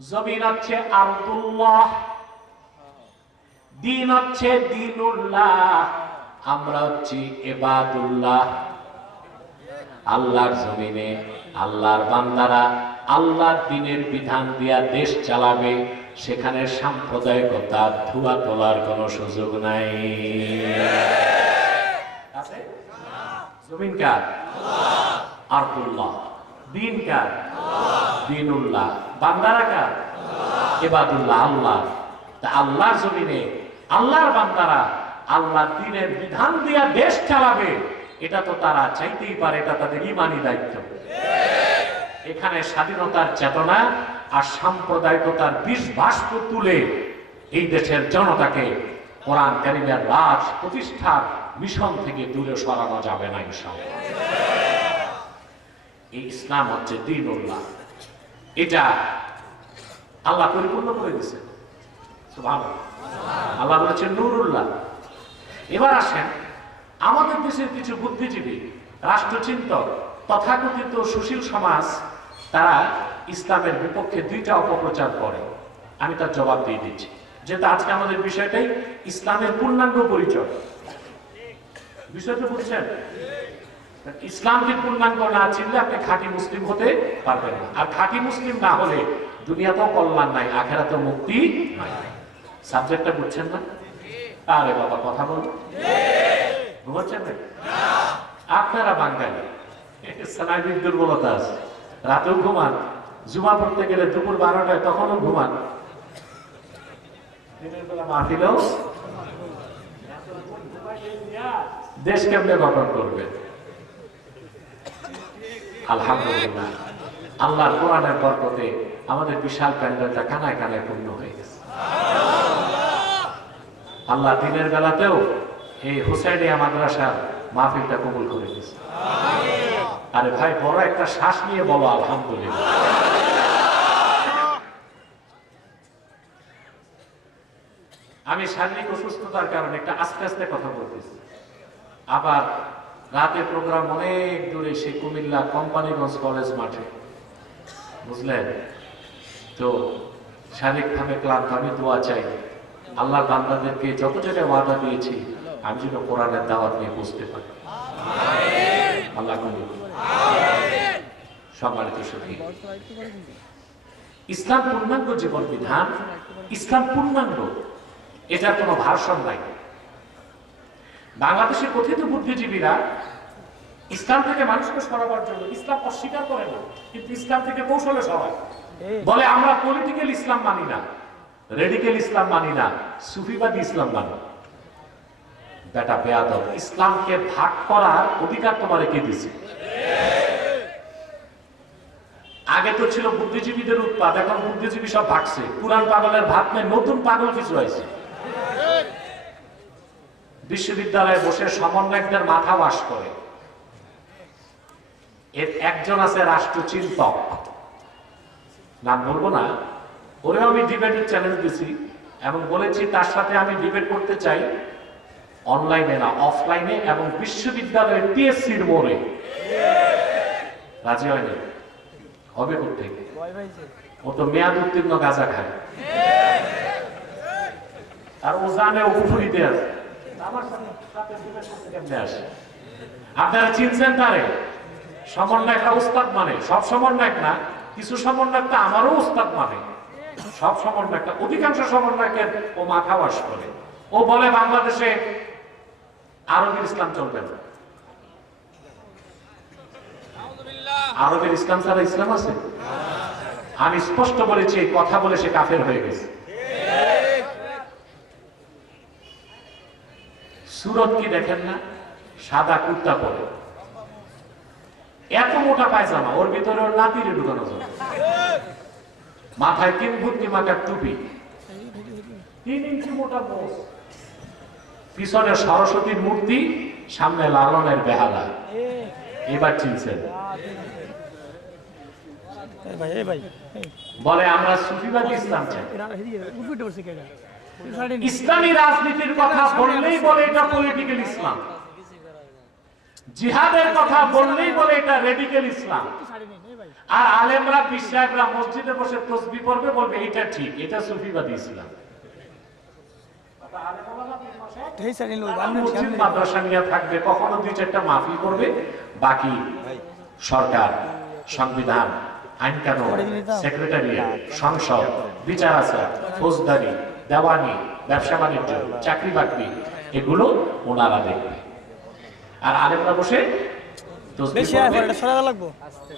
জমিন হচ্ছে আব্দুল্লাহ, দিন হচ্ছে দিনুল্লাহ, আমরা হচ্ছি এবাদুল্লাহ আল্লাহর জমিনে আল্লাহর বান্দারা আল্লাহর দিনের বিধান দিয়া দেশ চালাবে, সেখানে সাম্প্রদায়িকতা, ধুয়া তোলার কোনো সুযোগ নাই? জমিন কার? আব্দুল্লাহ। দিন কার? দিনুল্লাহ। বান্দারা কার? এবাদুল্লাহ, আল্লাহ। তা আল্লাহর জমিনে, আল্লাহর বান্দারা আল্লাহ দিনের বিধান দিয়া দেশ চালাবে। এটা তো তারা চাইতেই পারে, এটা তাদের ইমানি দায়িত্ব। এখানে স্বাধীনতার চেতনা আর সাম্প্রদায়িকতার বিষ তুলে এই দেশের জনতাকে কোরআন কারিমের রাজ প্রতিষ্ঠার মিশন থেকে দূরে সরানো যাবে না ইনশাআল্লাহ। এই ইসলাম হচ্ছে দিনুল্লাহ। এটা আল্লাহ পরিপূর্ণ করে দিছে। আল্লাহ বলেছেন নুরুল্লাহ। এবার আসেন, আমাদের দেশের কিছু বুদ্ধিজীবী, রাষ্ট্রচিন্তক, তথাকথিত সুশীল সমাজ, তারা ইসলামের বিপক্ষে দুইটা অপপ্রচার করে। আমি তার জবাব দিয়ে দিচ্ছি। যেহেতু আজকে আমাদের বিষয়টাই ইসলামের পূর্ণাঙ্গ পরিচয়। বিষয়টা বুঝছেন? ইসলামকে পূর্ণাঙ্গ না চিনলে আপনি খাঁটি মুসলিম হতে পারবেন না। আর খাঁটি মুসলিম না হলে দুনিয়াতেও কল্যাণ নাই, আখেরাতেও মুক্তি নাই। সাবজেক্টটা বুঝছেন না? আরে বাবা, কথা বল বুঝছেন না? আপনারা বাঙালি। স্নায়বিক দুর্বলতা আছে। রাতেও ঘুমান। জুমা পড়তে গেলে দুপুর বারোটায় তখনও ঘুমান। দেশ কেমনে গঠন করবে? আলহামদুলিল্লাহ। আল্লাহর কোরআনের বরকতে আমাদের বিশাল প্যান্ডেলটা কানায় কানায় পূর্ণ হয়ে গেছে। আল্লাহ দিনের বেলাতেও এই হুসাইনিয়া মাদ্রাসার মাহফিলটা কবুল করে দিয়েছে আরে ভাই, বড় একটা শ্বাস নিয়ে বলো, আলহামদুলিল্লাহ। আমি শারীরিক অসুস্থতার কারণে একটা আস্তে আস্তে কথা বলতেছি। আবার রাতে প্রোগ্রাম অনেক দূরে সে কুমিল্লা কোম্পানিগঞ্জ কলেজ মাঠে। বুঝলেন? তো শারীরিকভাবে ক্লান্ত আমি দোয়া চাই। আল্লাহ বান্দাদেরকে যত জায়গায় ওয়াদা দিয়েছি আমি যেন কোরআনের দাওয়াত নিয়ে বুঝতে পারি। আল্লাহ কবুল। সম্মানিত সুধী ইসলাম পূর্ণাঙ্গ জীবন বিধান ইসলাম পূর্ণাঙ্গ এটার কোনো ভারসাম্য নাই। বাংলাদেশের কথিত বুদ্ধিজীবীরা ইসলাম থেকে মানুষকে সরাবার জন্য ইসলাম অস্বীকার করে না কিন্তু ইসলাম থেকে কৌশলে সরায়। বলে, আমরা পলিটিক্যাল ইসলাম মানি না রেডিক্যাল ইসলাম মানি না, সুফিবাদী ইসলাম মানি। বেটা, বেয়াদব, ইসলামকে ভাগ করার অধিকার তোমার কে দিছে আগে তো ছিল বুদ্ধিজীবীদের উৎপাদ এখন বুদ্ধিজীবী সব ভাগছে। পুরান পাগলের ভাত নেই নতুন পাগল কিছু হয়েছে। বিশ্ববিদ্যালয়ে বসে সমন্বয়কদের মাথা বাস করে। এর একজন আছে রাষ্ট্রচিন্তক। নাম বলব না। ওরেও আমি ডিবেটের চ্যালেঞ্জ দিছি এবং বলেছি তার সাথে আমি ডিবেট করতে চাই অনলাইনে না অফলাইনে এবং বিশ্ববিদ্যালয়ের টিএসসির মোড়ে। রাজি হয়নি? হবে কোথেকে ও তো মেয়াদ উত্তীর্ণ গাঁজা খায়। আর ও জানে ও পুকুরিতে আছে আমার সাথে আসে? আপনারা চিনছেন তারে? সমন্বয়করা উস্তাদ মানে। সব সমন্বয়ক না? কিছু সমন্বয়ক তো আমারও উস্তাদ মানে সব সমন্বয়কটা, অধিকাংশ সমন্বয়কের ও মাথা বাস করে। ও বলে, বাংলাদেশে আরবের ইসলাম চলবে না। আরবের ইসলাম ছাড়া ইসলাম আছে? আমি স্পষ্ট বলেছি কথা বলে সে কাফের হয়ে গেছে। সুরত কি দেখেন না? সাদা কুর্তা পরে। এত মোটা পায়জামা ওর ভিতরে ওর নাতিরে ঢুকানো যাবে। মাথায় তিন ভর্তি মাথার টুপি। তিন ইঞ্চি মোটা মোষ পিছনে সরস্বতীর মূর্তি সামনে লালনের বেহালা। এবার চিনছেন। বলে আমরা সুফিবাদী ইসলাম চাই। বসে ইসলামী রাজনীতির কথা বললেই বলে এটা পলিটিক্যাল ইসলাম। জিহাদের কথা বললেই বলে এটা রেডিক্যাল ইসলাম আর আলেমরা বিশ্বাসরা মসজিদে বসে তসবি পড়বে বলবে এটা ঠিক এটা সুফিবাদী ইসলাম। এই সাইডে লোক তারা মসজিদ মাদ্রাসা নিয়ে থাকবে কখনো দুই চারটা মাহফিল করবে বাকি সরকার সংবিধান আইন কানুন সেক্রেটারিয়েট সংসদ বিচার আচার ফৌজদারি দেওয়ানি ব্যবসা বাণিজ্য চাকরি বাকরি এগুলো ওনারা দেখবে। আর আলেমরা বসে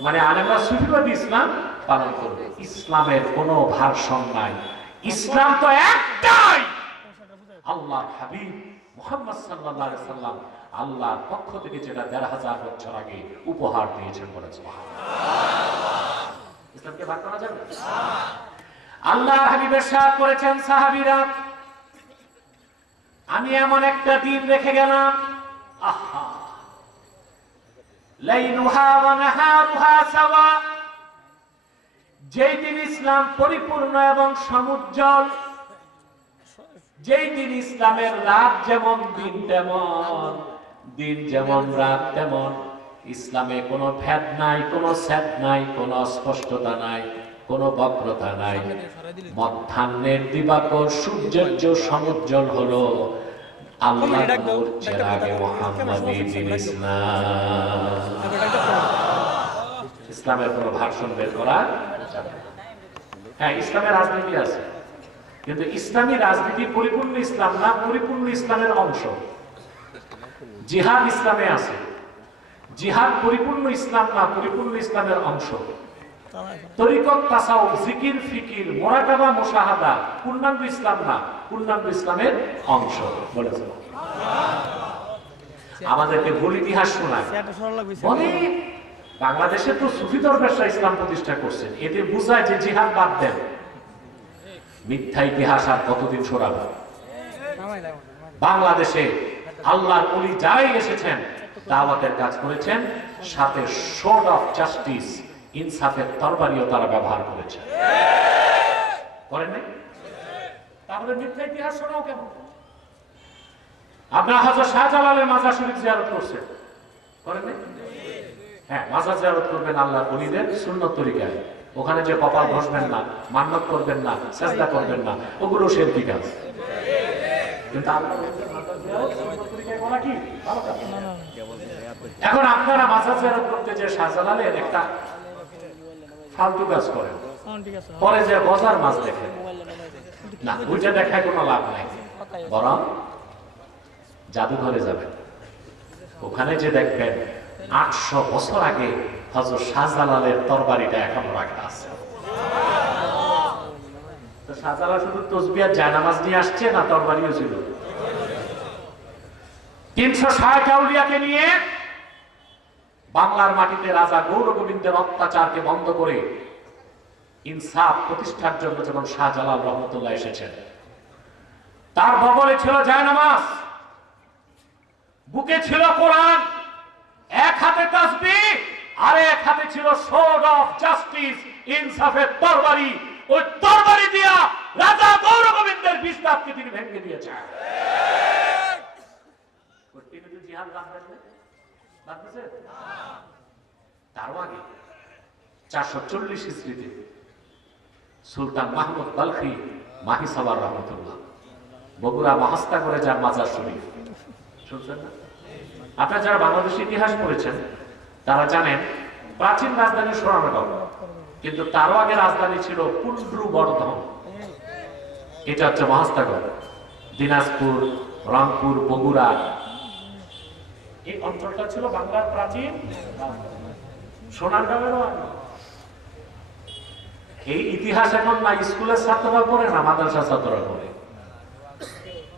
মানে আলেমরা সুফিবাদী ইসলাম পালন করবে। ইসলামের কোনো ভারসাম্য নাই। ইসলাম তো একটাই! আল্লাহর হাবিব মুহাম্মদ সাল্লাম আল্লাহর পক্ষ থেকে যেটা দেড় হাজার বছর আগে উপহার দিয়েছেন বলে ইসলামকে ভাগ করা যাবে? আল্লাহর হাবিবের সাথ করেছেন সাহাবীরা। আমি এমন একটা দিন রেখে গেলাম। আহা! লাইলুহা ওয়া নাহারুহা সাওয়া। যেই দিন ইসলাম পরিপূর্ণ এবং সমুজ্জ্বল, যেই দিন ইসলামের রাত যেমন, দিন তেমন, দিন যেমন, রাত তেমন, ইসলামে কোনো ভেদ নাই, কোনো স্যাদ নাই, কোনো অস্পষ্টতা নাই, কোনো বক্রতা নাই। মধ্যাহ্নের দিবাকর সূর্যের সমুজ্জ্বল হলো আল্লাহ নূর চেরাগে মোহাম্মদী ইসলাম ইসলামের কোনো ভাষণ বের করা হ্যাঁ ইসলামের রাজনীতি আছে। কিন্তু ইসলামী রাজনীতি পরিপূর্ণ ইসলাম না পরিপূর্ণ ইসলামের অংশ। জিহাদ ইসলামে আছে। জিহাদ পরিপূর্ণ ইসলাম না পরিপূর্ণ ইসলামের অংশ। তরিকত তাসাউফ জিকির ফিকির মোরাকাবা মুশাহাদা পূর্ণাঙ্গ ইসলাম না পূর্ণাঙ্গ ইসলামের অংশ বলেছে আমাদেরকে ভুল ইতিহাস শোনায়। লাগবে বলে বাংলাদেশে তো সুফি দরবেশরা ইসলাম প্রতিষ্ঠা করছেন। এতে বোঝায় যে জিহাদ বাদ দেন। মিথ্যা ইতিহাস আর কতদিন শোনাবে বাংলাদেশে আল্লাহর অলি যারাই এসেছেন দাওয়াতের কাজ করেছেন সাথে শোর্ড অফ জাস্টিস ইনসাফের তরবারিও তারা ব্যবহার করেছে। করেন নাই? তাহলে মিথ্যা ইতিহাস শোনাও কেন? আপনার হজরত শাহজালালের শরীফ জিয়ারত করছেন। করেন নাই? হ্যাঁ জিয়ারত করবেন আল্লাহর অলিদের সুন্নত তরিকায়। ওখানে যে কপাল ঘষবেন না, মান্নত করবেন না চেষ্টা করবেন না, ওগুলো কাজ। কিন্তু। এখন আপনারা মাজার জিয়ারত করতে যে শাহজালালের একটা ফালতু কাজ করেন পরে যে গজার মাছ দেখেন না ওইটা দেখায় কোনো লাভ নাই। বরং জাদুঘরে যাবেন ওখানে যে দেখবেন আটশো বছর আগে হজরত শাহজালালের তরবারিটা এখনও রাখা আছে। তো শাহজালাল শুধু তসবিয়ার জায়নামাজ নিয়ে আসছে না তরবারিও ছিল? তিনশো ষাট আউলিয়াকে নিয়ে বাংলার মাটিতে রাজা গৌর গোবিন্দের অত্যাচারকে বন্ধ করে ইনসাফ প্রতিষ্ঠার জন্য যখন শাহজালাল রহমতুল্লাহ এসেছেন। তার বগলে ছিল জায়নামাজ। বুকে ছিল কোরআন। এক হাতে তাসবি আর এক হাতে ছিল সোর্ড অফ জাস্টিস ইনসাফের তরবারি। ওই তরবারি দিয়া রাজা গৌর গোবিন্দের বিস্তারকে তিনি ভেঙে দিয়েছেন। জিহাদ বাদ দেন নাই? বাদ দিয়েছেন? চারশো চল্লিশ সুলতান মাহি বগুড়া শরীফ। আপনারা যারা বাংলাদেশ ইতিহাস পড়েছেন, তারা জানেন প্রাচীন রাজধানী সোনারগাঁও, কিন্তু তারও আগে রাজধানী ছিল কুন্ড্রু বর্ধন এটা হচ্ছে মহাস্তাগর দিনাজপুর, রংপুর, বগুড়া এই অঞ্চলটা ছিল বাংলার প্রাচীন সোনারগাঁওয়েরও আগে। এই ইতিহাস এখন না, স্কুলের ছাত্ররা পড়ে না, মাদ্রাসা ছাত্ররা পড়ে।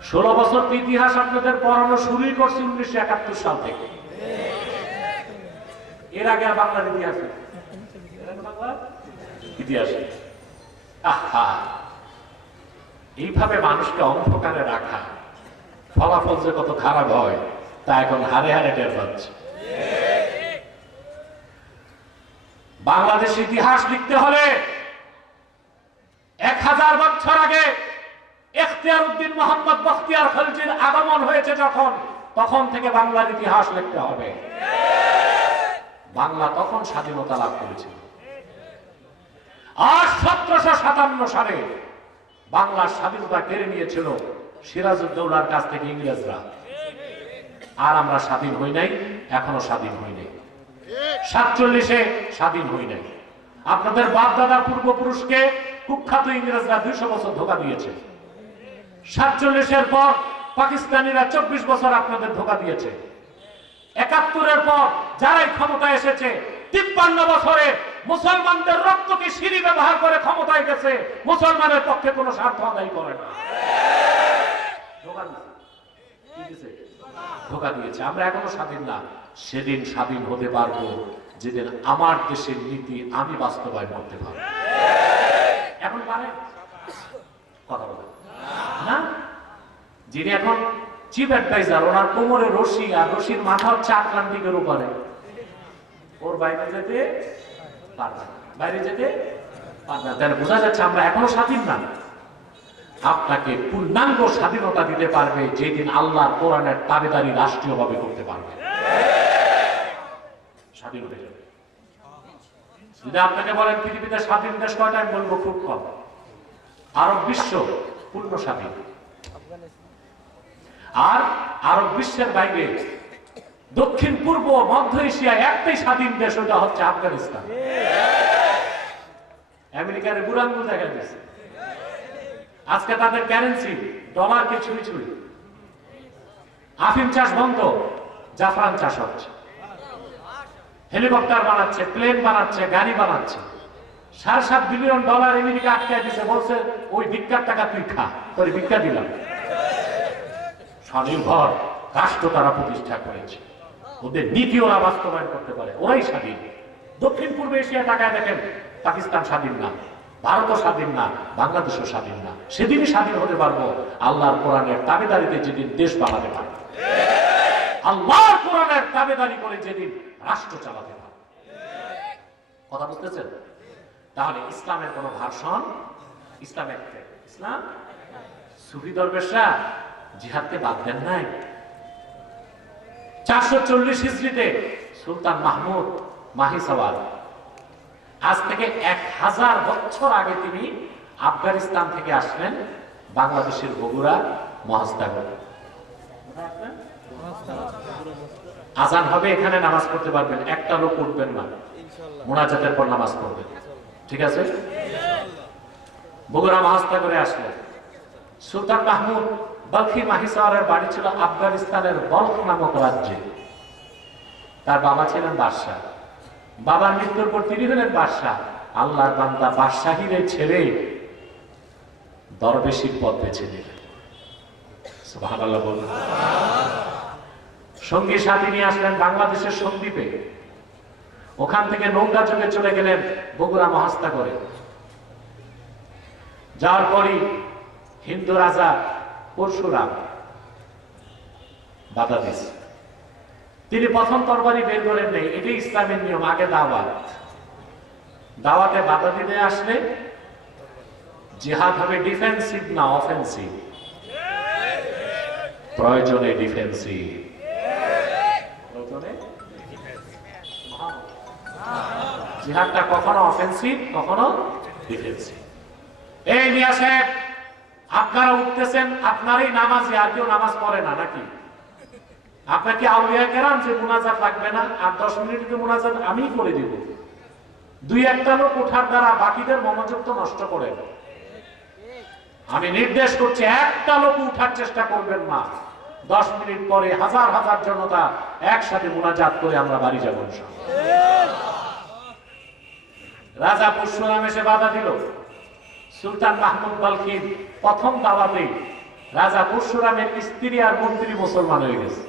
ষোলো বছর ইতিহাস আপনাদের পড়ানো শুরুই করছে উনিশশো একাত্তর সাল থেকে। এর আগে বাংলার ইতিহাস ইতিহাস আহা! এইভাবে মানুষকে অন্ধকারে রাখা, ফলাফল যে কত খারাপ হয়। তা এখন হারে হারে টের পাচ্ছে। বাংলাদেশ ইতিহাস লিখতে হলে এক হাজার বছর আগে এখতিয়ার উদ্দিন মোহাম্মদ বখতিয়ার খলজির আগমন হয়েছে যখন, তখন থেকে বাংলার ইতিহাস লিখতে হবে। বাংলা তখন স্বাধীনতা লাভ করেছে করেছিল সতেরোশো সাতান্ন সালে বাংলার স্বাধীনতা কেড়ে নিয়েছিল সিরাজউদ্দৌলার কাছ থেকে ইংরেজরা। আর আমরা স্বাধীন হই নাই, এখনও স্বাধীন হই নাই। সাতচল্লিশে স্বাধীন হই নাই। আপনাদের বাপ দাদা পূর্বপুরুষকে কুখ্যাত ইংরেজরা দুইশো বছর ধোকা দিয়েছে। সাতচল্লিশের পর পাকিস্তানিরা চব্বিশ বছর আপনাদের ধোকা দিয়েছে। একাত্তরের পর যারাই ক্ষমতা এসেছে, তিপ্পান্ন বছরে মুসলমানদের রক্তকে সিঁড়ি ব্যবহার করে ক্ষমতায় গেছে, মুসলমানের পক্ষে কোনো স্বার্থ আদায় করে না। ধোকা দিয়েছে। আমরা এখনও স্বাধীন না। সেদিন স্বাধীন হতে পারব। যেদিন আমার দেশের নীতি আমি বাস্তবায়ন করতে পারব। এখন পারে কথা বলে না? যিনি এখন চিফ অ্যাডভাইজার ওনার কোমরে রশি আর রশির মাথা হচ্ছে আটলান্টিকের উপরে ওর বাইরে যেতে পারবে। বাইরে যেতে পারবে। তাহলে বোঝা যাচ্ছে আমরা এখনও স্বাধীন না। আপনাকে পূর্ণাঙ্গ স্বাধীনতা দিতে পারবে যেদিন আল্লাহ কোরআনের তাবেদারি রাষ্ট্রীয়ভাবে করতে পারবে। স্বাধীন হয়ে যাবে। যদি আপনাকে বলেন পৃথিবীতে স্বাধীন দেশ কয়টা, আমি বলব খুব কম। আরব বিশ্ব পূর্ণ স্বাধীন। আর আরব বিশ্বের বাইরে দক্ষিণ, পূর্ব মধ্য এশিয়ায় একটাই স্বাধীন দেশ, ওটা হচ্ছে আফগানিস্তান। আমেরিকার বুড়াঙ্গুল দেখা গেছে। আজকে তাদের কারেন্সি ডলারকে ছুঁই ছুঁই আফিম চাষ বন্ধ, জাফরান চাষ হচ্ছে। হেলিকপ্টার বানাচ্ছে প্লেন বানাচ্ছে, গাড়ি বানাচ্ছে। সাড়ে সাত বিলিয়ন ডলার আমেরিকা আটকে দিছে, বলছে, ওই ভিক্ষার টাকা তুই খা। তোর ভিক্ষা দিলাম। স্বনির্ভর রাষ্ট্র তারা প্রতিষ্ঠা করেছে। ওদের নীতি ওরা বাস্তবায়ন করতে পারে, ওরাই স্বাধীন। দক্ষিণ পূর্ব এশিয়া টাকায় দেখেন, পাকিস্তান স্বাধীন না, ভারতও স্বাধীন না, বাংলাদেশও স্বাধীন না। সেদিনই স্বাধীন হতে পারব। আল্লাহর কোরআনের তাবেদারিতে যেদিন দেশ বানাতে পারব। আল্লাহর কোরআনের তাবেদারি করে যেদিন রাষ্ট্র চালাতে পারব। কথা বুঝতেছেন? তাহলে ইসলামের কোন ভাষণ ইসলামের ইসলাম? সুফি দরবেশরা জিহাদকে বাদ দেন নাই? চারশো চল্লিশ হিজড়িতে সুলতান মাহমুদ মাহিসাওয়ার। আজ থেকে এক হাজার বছর আগে তিনি আফগানিস্তান থেকে আসলেন বাংলাদেশের বগুড়া মহাস্তাগর আজান হবে এখানে নামাজ পড়তে পারবেন। একটা লোক উঠবেন না। মোনাজাতের পর নামাজ পড়বেন। ঠিক আছে? বগুড়া মহাস্তাগরে আসলেন। সুলতান মাহমুদ বলখি মাহিসাওয়ারের বাড়ি ছিল আফগানিস্তানের বলখ নামক রাজ্যে। তার বাবা ছিলেন বাদশাহ। বাবার মৃত্যুর পর তিনি হলেন বাদশাহ। আল্লাহর বান্দা বাদশাহীরে ছেড়ে দরবেশির পথ বেছে নিলেন। সঙ্গী সাথী নিয়ে আসলেন বাংলাদেশের সন্দ্বীপে। ওখান থেকে নৌকা চলে চলে গেলেন বগুড়া মহাস্তা করে যাওয়ার পরই হিন্দু রাজা পরশুরাম বাধা দিয়েছে। তিনি প্রথম তরবারি বের করেন নেই এটি ইসলামের নিয়ম, আগে দাওয়াত। দাওয়াতে বাধা দিতে আসলে জেহাদ হবে ডিফেন্সিভ না অফেন্সিভ? প্রয়োজনে ডিফেন্সিভ। জিহাদটা কখনো অফেন্সিভ, কখনো ডিফেন্সিভ। এই মিয়া সাহেব, আপনারা উঠতেছেন, আপনারই নামাজি, আর কেউ নামাজ পড়ে না, নাকি? আপনাকে আউলিয়া কেরাম যে মুনাজাত লাগবে না, আর দশ মিনিটের মুনাজাত আমি করে দিব। দুই একটা লোক ওঠার দ্বারা বাকিদের মনোযোগ তো নষ্ট করে না। আমি নির্দেশ করছি, একটা লোক উঠার চেষ্টা করবেন না। দশ মিনিট পরে হাজার হাজার জনতা একসাথে মোনাজাত করে আমরা বাড়ি যাব রাজা পরশুরাম এসে বাধা দিল। সুলতান মাহমুদ বালকির প্রথম দাওয়াতে রাজা পরশুরামের স্ত্রী আর মন্ত্রী মুসলমান হয়ে গেছে।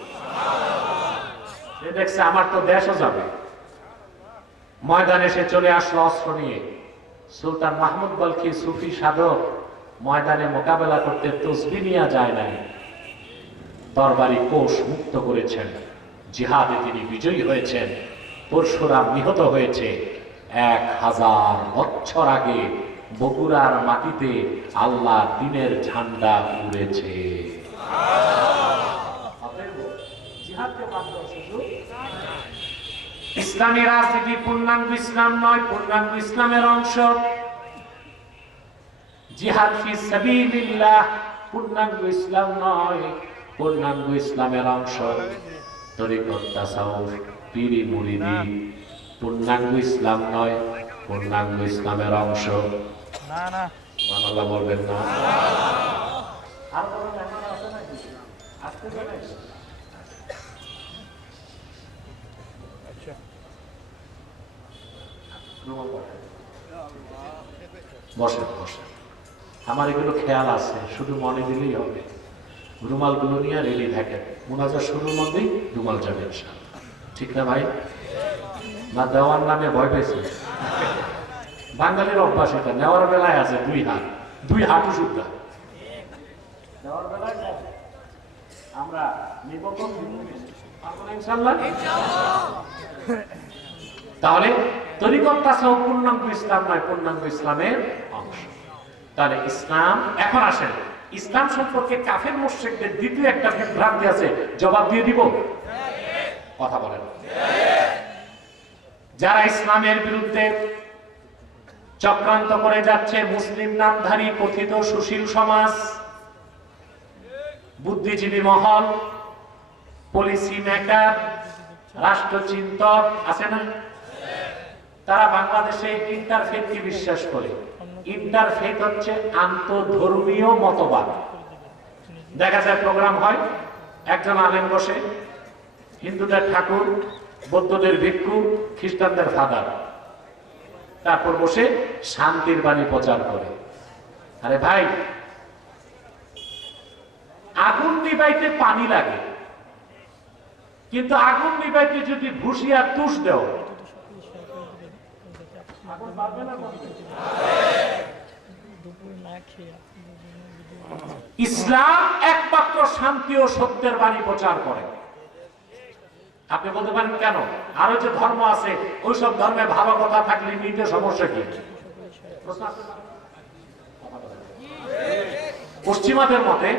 সে দেখছে, আমার তো দেশও যাবে। ময়দানে এসে চলে আসলো অস্ত্র নিয়ে। সুলতান মাহমুদ বালকি সুফি সাধক ময়দানে মোকাবেলা করতে তসবি নিয়ে যায় নাই। তরবারি কোষ মুক্ত করেছেন। জিহাদে তিনি বিজয়ী হয়েছেন। পরশুরাম নিহত হয়েছে। এক হাজার বছর আগে বগুড়ার মাটিতে আল্লাহ দিনের ঝান্ডা উড়েছে ইসলামী রাজনীতি পূর্ণাঙ্গ ইসলাম নয়, পূর্ণাঙ্গ ইসলামের অংশ। জিহাদ ফি সাবিলিল্লাহ পূর্ণাঙ্গ ইসলাম নয় পূর্ণাঙ্গ ইসলামের অংশ তরিকত তাসাউফ পিরি মুরিদি পূর্ণাঙ্গ ইসলাম নয় পূর্ণাঙ্গ ইসলামের অংশ না না মানাল্লাহ বলবেন না আর কোনো আছে নাকি? আসতে? আচ্ছা রুমাল পরান। আমার এগুলো খেয়াল আছে, শুধু মনে দিলেই হবে। রুমালগুলো নিয়ে রেডি থাকেন। মোনাজার শুরুর মধ্যেই রুমাল যাবে। ঠিক না ভাই? না, দেওয়ার নামে ভয় পেয়েছে বাঙালির অভ্যাস এটা, নেওয়ার বেলায় আছে দুই হাত। দুই হাঁটু সুদ্ধা নেওয়ার আমরা? তাহলে তরিকত তাসাউফ পূর্ণাঙ্গ ইসলাম নয়, পূর্ণাঙ্গ ইসলামের অংশ। তাহলে ইসলাম এখন আসেন। ইসলাম সম্পর্কে কাফের মুশরিকদের দ্বিতীয় একটা বিভ্রান্তি আছে। জবাব দিয়ে দিব। কথা বলেন। যারা ইসলামের বিরুদ্ধে চক্রান্ত করে যাচ্ছে, মুসলিম নামধারী, কথিত সুশীল সমাজ, বুদ্ধিজীবী মহল পলিসি মেকার রাষ্ট্রচিন্তক, আছে না? তারা বাংলাদেশে ইন্টারফেথকে বিশ্বাস করে। ইন্টারফেথ হচ্ছে আন্তধর্মীয় মতবাদ। দেখা যায় প্রোগ্রাম হয়, একজন আলেম বসে, হিন্দুদের ঠাকুর, বৌদ্ধদের ভিক্ষু, খ্রিস্টানদের ফাদার। তারপর বসে শান্তির বাণী প্রচার করে। আরে ভাই, আগুন নিবাইতে পানি লাগে। কিন্তু আগুন নিবাইতে যদি ভুসি আর তুষ দেও আগুন বাড়বে না কমবে? দুপুর না খেয়ে ইসলাম একমাত্র শান্তি ও সত্যের বাণী প্রচার করে। আপনি বলতে পারেন কেন? আরও যে ধর্ম আছে, ওইসব ধর্মে ভালো কথা থাকলে নিতে সমস্যা কি? পশ্চিমাদের মতে,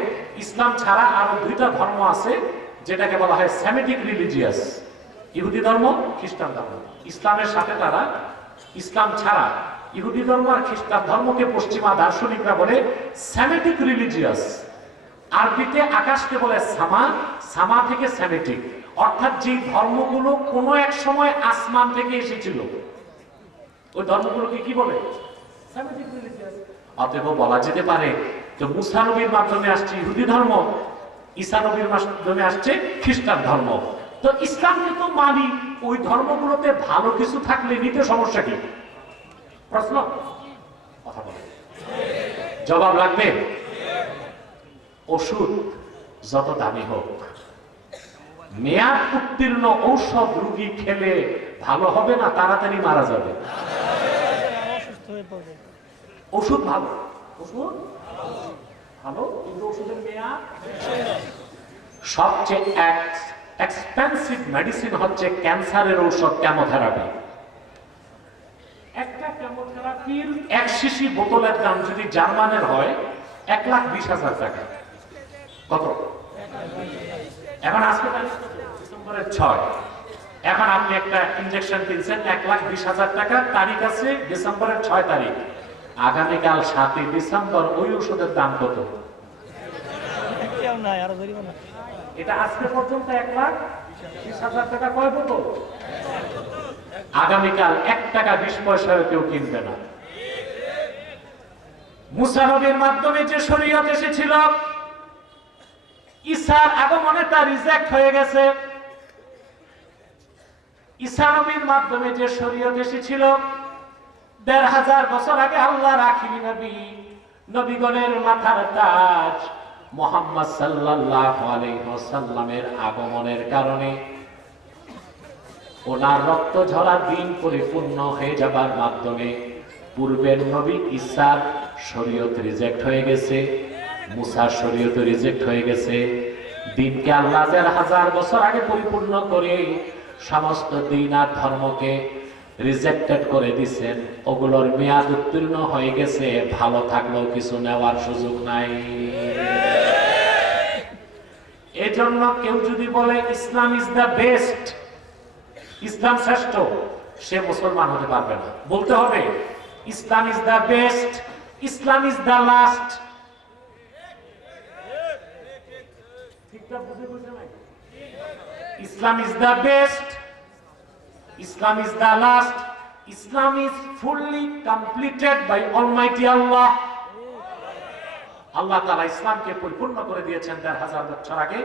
ইসলাম ছাড়া আরও দুইটা ধর্ম আছে, যেটাকে বলা হয় সেমেটিক রিলিজিয়াস। ইহুদি ধর্ম, খ্রিস্টান ধর্ম। ইসলামের সাথে তারা ইসলাম ছাড়া ইহুদি ধর্ম আর খ্রিস্টান ধর্মকে পশ্চিমা দার্শনিকরা বলে সেমেটিক রিলিজিয়াস। আরবিতে আকাশকে বলে সামা সামা থেকে সেমেটিক অর্থাৎ যে ধর্মগুলো কোনো এক সময় আসমান থেকে এসেছিল। ওই ধর্মগুলোকে কি বলে? রিলিজিয়াস। অতএব বলা যেতে পারে যে মুসা নবীর মাধ্যমে আসছে ইহুদি ধর্ম, ঈসা নবীর মাধ্যমে আসছে খ্রিস্টান ধর্ম। তো ইসলামকে তো মানি, ওই ধর্মগুলোতে ভালো কিছু থাকলে নিতে সমস্যা কি? প্রশ্ন? কথা বলে জবাব লাগবে? ওষুধ যত দামি হোক, মেয়াদ উত্তীর্ণ ঔষধ রুগী খেলে ভালো হবে না, তাড়াতাড়ি মারা যাবে? ওষুধ ভালো। ওষুধ? ভালো, কিন্তু ওষুধের মেয়াদ? সবচেয়ে এক্সপেন্সিভ মেডিসিন হচ্ছে ক্যান্সারের ঔষধ কেমোথেরাপি একটা কেমোথেরাপির এক শিশি বোতলের দাম যদি জার্মানের হয়, এক লাখ বিশ হাজার টাকা। কত? এখন আজকে ডিসেম্বরের ছয়। এখন আপনি একটা ইনজেকশন কিনছেন, এক লাখ বিশ হাজার টাকা, তারিখ আছে ডিসেম্বরের ছয় তারিখ। আগামীকাল সাতই ডিসেম্বর ওই ওষুধের দাম কত? নাই এটা আজকে পর্যন্ত এক লাখ বিশ হাজার টাকা কয় বোতল আগামীকাল এক টাকা বিশ পয়সায় কেউ কিনবে না। মুসানবীর মাধ্যমে যে শরীয়ত এসেছিল, ঈসার আগমনে তা রিজেক্ট হয়ে গেছে। ঈসা নবীর মাধ্যমে যে শরীয়ত এসেছিল, দেড় হাজার বছর আগে আল্লাহ রাখি নবী, নবীগণের মাথার তাজ মোহাম্মদ সাল্লাল্লাহু আলাইহি ওয়াসাল্লামের আগমনের কারণে ওনার রক্ত ঝরা দিন পরিপূর্ণ হয়ে যাবার মাধ্যমে পূর্বের নবী ঈসার শরীয়ত রিজেক্ট হয়ে গেছে, মুসার শরীয়ত রিজেক্ট হয়ে গেছে। দিনকে আল্লাহ হাজার বছর আগে পরিপূর্ণ করে সমস্ত দিন আর ধর্মকে রিজেক্টেড করে দিছেন, ওগুলোর মেয়াদ উত্তীর্ণ হয়ে গেছে, ভালো থাকলেও কিছু নেওয়ার সুযোগ নাই। এজন্য কেউ যদি বলে, ইসলাম ইজ দ্য বেস্ট ইসলাম শ্রেষ্ঠ, সে মুসলমান হতে পারবে না। বলতে হবে, Islam is the best Islam is the last Islam is the best Islam is the last Islam is fully completed by almighty Allah আল্লাহ তালা ইসলামকে পরিপূর্ণ করে দিয়েছেন দেড় হাজার বছর আগে।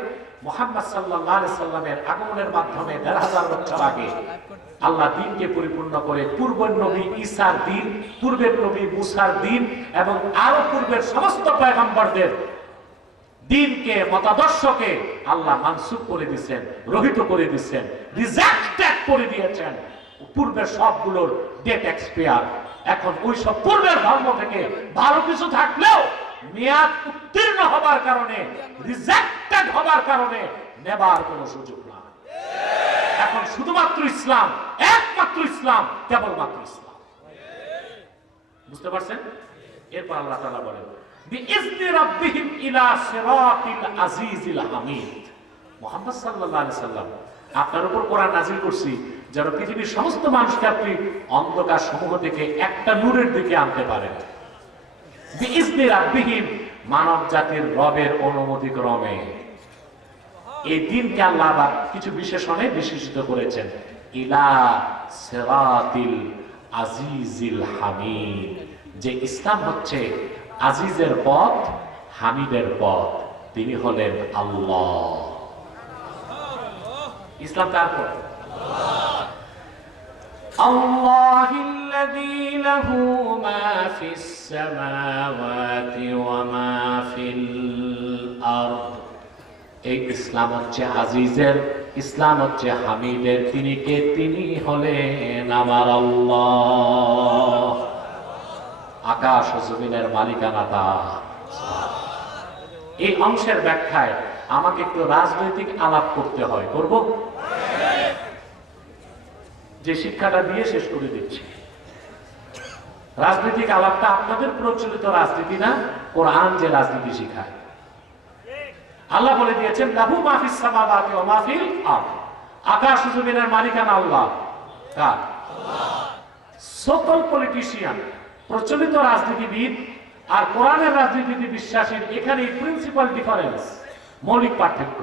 মোহাম্মদ সাল্লাহ সাল্লামের আগমনের মাধ্যমে দেড় হাজার বছর আগে আল্লাহ দিনকে পরিপূর্ণ করে পূর্বের নবী ঈসার দিন, পূর্বের নবী মুসার দিন এবং আরও পূর্বের সমস্ত পয়গম্বরদের দিনকে, মতাদর্শকে আল্লাহ মানসুখ করে দিচ্ছেন রহিত করে দিচ্ছেন রিজেক্টেড করে দিয়েছেন। পূর্বের সবগুলোর ডেট এক্সপায়ার এখন ওই সব পূর্বের ধর্ম থেকে ভালো কিছু থাকলেও মেয়াদ উত্তীর্ণ হবার কারণে রিজেক্টেড হবার কারণে নেবার কোনো সুযোগ না এখন শুধুমাত্র ইসলাম, একমাত্র ইসলাম, কেবলমাত্র ইসলাম। বুঝতে পারছেন? এরপর আল্লাহ তালা বলেন হামিদ। আপনার উপর কোরআন নাজিল করছি, যেন পৃথিবীর সমস্ত মানুষকে আপনি অন্ধকার সমূহ থেকে একটা নূরের দিকে আনতে পারেন। মানব জাতির রবের অনুমতি ক্রমে এই দিনকে আল্লাহ কিছু বিশেষণে বিশেষিত করেছেন। ইলা সেরাতিল আজিজিল হামিদ। যে ইসলাম হচ্ছে আজিজের পথ হামিদের পথ। তিনি হলেন আল্লাহ। ইসলাম তারপর আল্লাহ। له ما في السماوات وما في الأرض এই ইসলাম হচ্ছে আজিজের ইসলাম হচ্ছে হামিদের তিনি কে তিনি হলেন আমার আল্লাহ আকাশ ও জমিনের মালিকানা তার এই অংশের ব্যাখ্যায় আমাকে একটু রাজনৈতিক আলাপ করতে হয় করব যে শিক্ষাটা দিয়ে শেষ করে দিচ্ছি রাজনৈতিক আলাপটা আপনাদের প্রচলিত রাজনীতি না? কোরআন যে রাজনীতি শিখায়। আল্লাহ বলে দিয়েছেন, লাহু মাহফিস আকাশ জমিনের মালিকানা আল্লাহ। কার? সকল পলিটিশিয়ান প্রচলিত রাজনীতিবিদ আর কোরআনের রাজনীতিতে বিশ্বাসীর এখানে প্রিন্সিপাল ডিফারেন্স মৌলিক পার্থক্য।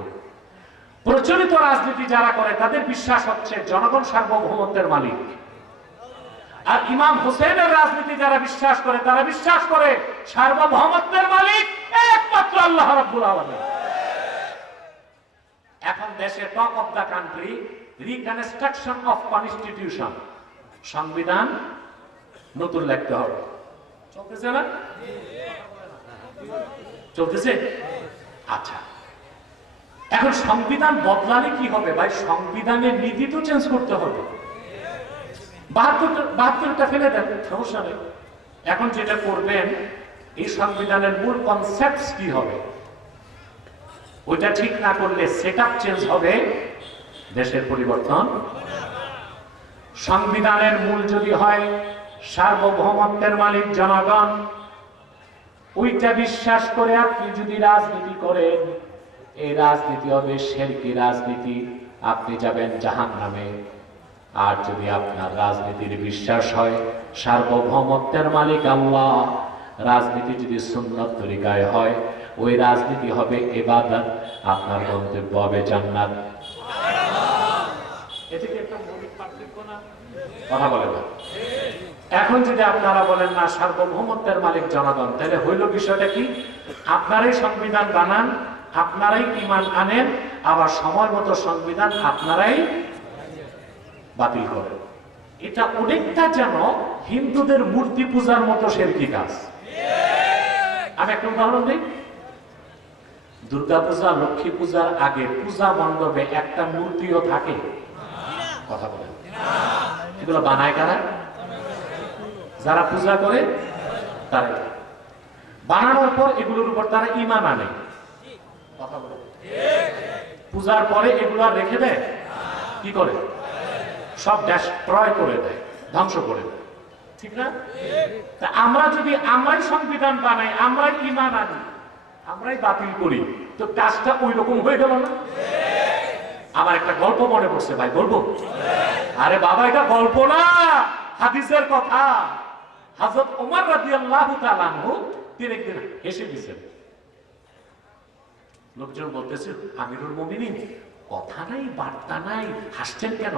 প্রচলিত রাজনীতি যারা করে, তাদের বিশ্বাস হচ্ছে জনগণ সার্বভৌমত্বের মালিক। আর ইমাম হোসেনের রাজনীতি যারা বিশ্বাস করে, তারা বিশ্বাস করে সার্বভৌমত্বের মালিক একমাত্র আল্লাহ রাব্বুল আলামিন। এখন দেশে top of the country reconstruction of constitution সংবিধান নতুন লিখতে হবে। চলতেছে না? চলতেছে? আচ্ছা। এখন সংবিধান বদলালে কি হবে? ভাই, সংবিধানের নীতি তো চেঞ্জ করতে হবে। বাহাত্তরটা ফেলে দেন, সমস্যা নেই। এখন যেটা করবেন, এই সংবিধানের মূল কনসেপ্ট কি হবে? ওইটা ঠিক না করলে সেট চেঞ্জ হবে, দেশের পরিবর্তন। সংবিধানের মূল যদি হয়, সার্বভৌমত্বের মালিক জনগণ। ওইটা বিশ্বাস করে আপনি যদি রাজনীতি করেন, এই রাজনীতি হবে শেরকি রাজনীতি। আপনি যাবেন জাহান নামে আর যদি আপনার রাজনীতির বিশ্বাস হয় সার্বভৌমত্বের মালিক আল্লাহ। রাজনীতি যদি সুন্নত তরিকায় হয় ওই রাজনীতি হবে এবাদত আপনার গন্তব্য হবে জান্নাত? কথা বলে না। এখন যদি আপনারা বলেন না সার্বভৌমত্বের মালিক জনগণ তাহলে হইল বিষয়টা কি? আপনারাই সংবিধান বানান আপনারাই ইমান আনেন আবার সময় মতো সংবিধান আপনারাই বাতিল করেন এটা অনেকটা যেন হিন্দুদের মূর্তি পূজার মতো শেরকি কাজ। আমি একটা উদাহরণ দিই। দুর্গা পূজা লক্ষ্মী পূজার আগে পূজা মণ্ডপে একটা মূর্তিও থাকে। কথা বলেন। এগুলো বানায় কারা? যারা পূজা করে তারা বানানোর পর এগুলোর উপর তারা ইমান আনে। কথা বলে পূজার পরে এগুলো রেখে দেয়? কি করে? সব ডেস্ট্রয় করে দেয়, ধ্বংস করে দেয়। ঠিক না? তা আমরা যদি আমরাই সংবিধান বানাই, আমরাই ইমান আনি, আমরাই বাতিল করি, তো কাজটা ওই রকম হয়ে গেল না? আমার একটা গল্প মনে পড়ছে, ভাই, বলব? আরে বাবা, এটা গল্প না, হাদিসের কথা। হযরত ওমর তাআলা আনহু, তিনি একদিন হেসে দিয়েছেন লোকজন বলতেছে, আমিরুল মুমিনিন, কথা নাই, বার্তা নাই, হাসছেন কেন?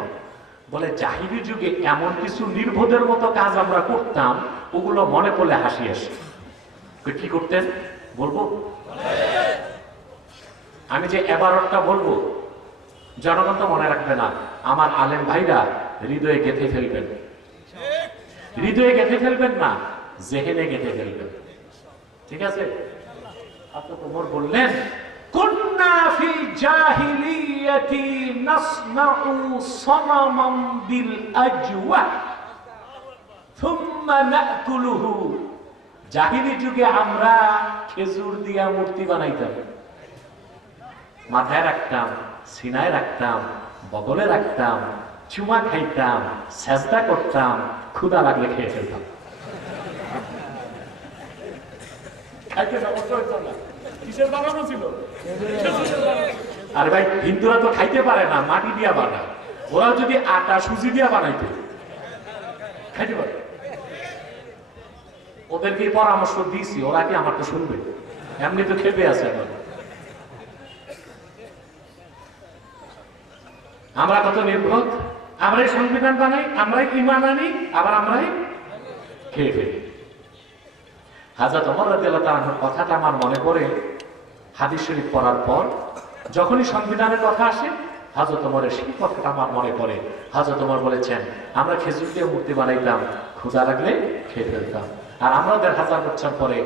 বলে জাহিরি যুগে এমন কিছু নির্বোধের মতো কাজ আমরা করতাম, ওগুলো মনে পড়লে হাসি আসে। কি করতেন? বলব? আমি যে এবারটা বলব, জনগণ তো মনে রাখবে না, আমার আলেম ভাইরা হৃদয়ে গেঁথে ফেলবেন। হৃদয়ে গেঁথে ফেলবেন না, জেহেনে গেঁথে ফেলবেন। ঠিক আছে? আপনি তোমর বললেন আমরা খেজুর দিয়া মূর্তি বানাইতাম। মাথায় রাখতাম, সিনায় রাখতাম, বগলে রাখতাম, চুমা খাইতাম, সেজদা করতাম ক্ষুদা লাগলে খেয়ে ফেলতাম। খাইতে সমস্যা হইতো না। আর ভাই, হিন্দুরা তো খাইতে পারে না, মাটি দিয়া বানায় ওরা যদি আটা, সুজি দিয়া বানাইতো, খাইতে পারে। ওদেরকে পরামর্শ দিয়েছি, ওরা কি আমার তো শুনবে? এমনি তো খেপে আছে এখন। আমরা কত নির্বোধ? আমরাই সংবিধান বানাই, আমরাই ইমান আনি, আবার আমরাই খেয়ে ফেলি। হাজার অমর রাদিয়াল্লাহু তাআলার কথাটা আমার মনে পড়ে। হাদিস শরীফ পড়ার পর যখনই সংবিধানের কথা আসে অমরের সেই কথাটা আমার মনে পড়ে। হাজরত অমর বলেছেন, আমরা খেজুর দিয়ে মূর্তি বানাইতাম ক্ষুধা লাগলে খেয়ে ফেলতাম। আর আমরা দেড় হাজার বছর পরে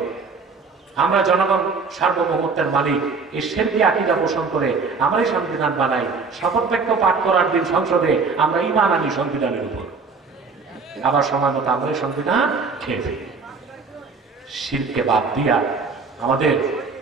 আমরা জনগণ সার্বভৌমত্বের মালিক, এই শেরকি আকিদা পোষণ করে আমরাই সংবিধান বানাই। শপথ পাঠ করার দিন সংসদে আমরা ইমান আনি সংবিধানের উপর। আবার সময় মতো আমরাই সংবিধান খেয়ে ফেলি। শিরকে বাদ দিয়া আমাদের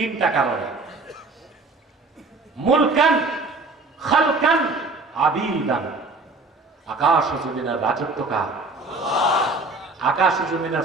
তিনটা কারণে। মুলকান খালকান আবিদান। আকাশ জমিনের রাজত্ব কার? আকাশ জমিনের